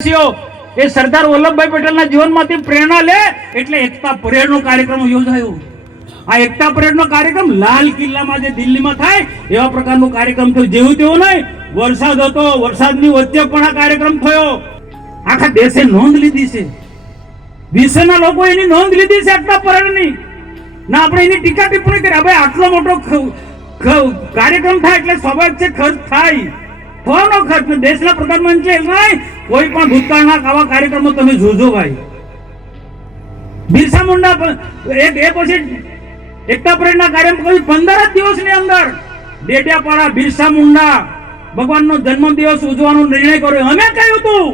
એ સરદાર વલ્લભભાઈ પટેલના જીવનમાંથી પ્રેરણા લે એટલે એકતા પરેડનો કાર્યક્રમ યોજાયો। આ એકતા પરેડનો કાર્યક્રમ લાલ કિલ્લામાં જે દિલ્હીમાં થાય એવા પ્રકારનો કાર્યક્રમ થયો। જેવું તેવું નહીં, વરસાદ હતો, વરસાદની વચ્ચે પણ આ કાર્યક્રમ થયો। આખા દેશે નોંધ લીધી છે, વિશ્વના લોકો એની નોંધ લીધી છે એકતા પરેડની। ના આપણે એની ટીકા ટિપ્પણી કરી, હવે આટલો મોટો કાર્યક્રમ થાય એટલે સ્વાભાવિક છે ખર્ચ થાય। કોનો ખર્ચ? દેશના પ્રધાનમંત્રી નહીં, કોઈ પણ ભૂતકાળના આવા કાર્યક્રમો તમે જોજો ભાઈ। બિરસા મુંડા એ પછી એકતા પરેડના કાર્યક્રમ 15 જ દિવસની અંદર ડેડિયાપાડા બિરસા મુંડા ભગવાનનો જન્મદિવસ ઉજવવાનો નિર્ણય કર્યો। અમે કહ્યું હતું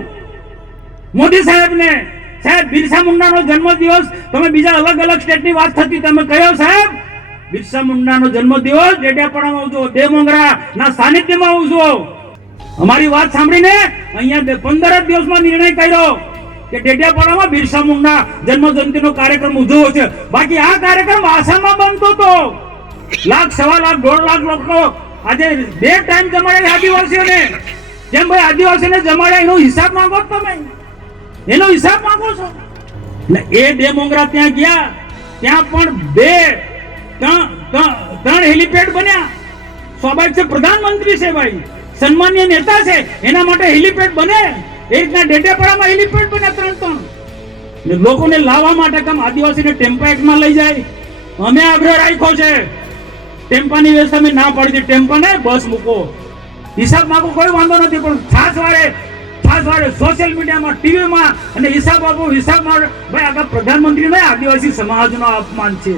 મોદી સાહેબને, સાહેબ બિરસા મુંડાનો જન્મદિવસ તમે બીજા અલગ અલગ સ્ટેટની વાત થતી, તમે કહ્યો સાહેબ બિરસા મુંડાનો જન્મદિવસ ડેડિયાપાડામાં ઉજવો, દેવમોગરાના સાનિધ્યમાં ઉજવો। અમારી વાત સાંભળીને અહીંયા 15 દિવસમાં નિર્ણય કર્યો કે ડેડિયાપાડામાં બિરસા મુંડા જન્મ જયંતિનો કાર્યક્રમ ઉજવવો છે। બાકી આ કાર્યક્રમ આસામમાં બનતો હતો, લાખ, સવા લાખ, 1.5 લાખ લોકો આજે 2 ટાઈમ જમાડે આદિવાસીઓને। જેમ ભાઈ આદિવાસીને જમાડ્યા એનો હિસાબ માંગો તમે, એનો હિસાબ માંગો છો। એટલે એ દેવમોગરા ત્યાં ગયા, ત્યાં પણ 3 હેલિપેડ બન્યા। સ્વાભાવિક છે, પ્રધાનમંત્રી છે ભાઈ, સન્માનીય નેતા છે, એના માટે હેલિપેડ બને। એ રીતના ડેડિયાપાડામાં હેલિપેડ બન્યા 3। લોકોને લાવવા માટે કામ આદિવાસીને ટેમ્પા એક્ટમાં લઈ જાય। અમે આગ્રહ રાખ્યો છે, ટેમ્પાની વ્યવસ્થા અમે ના પાડી છે, ટેમ્પાને બસ મૂકો, હિસાબ માંગો, કોઈ વાંધો નથી, પણ ખાસ વારે સોશિયલ મીડિયામાં, ટીવીમાં અને હિસાબ આપો, હિસાબ માટે ભાઈ આગળ પ્રધાનમંત્રી નહીં, આદિવાસી સમાજનો અપમાન છે,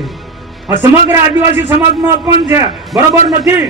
આ સમગ્ર આદિવાસી સમાજનું અપમાન છે, બરોબર નથી।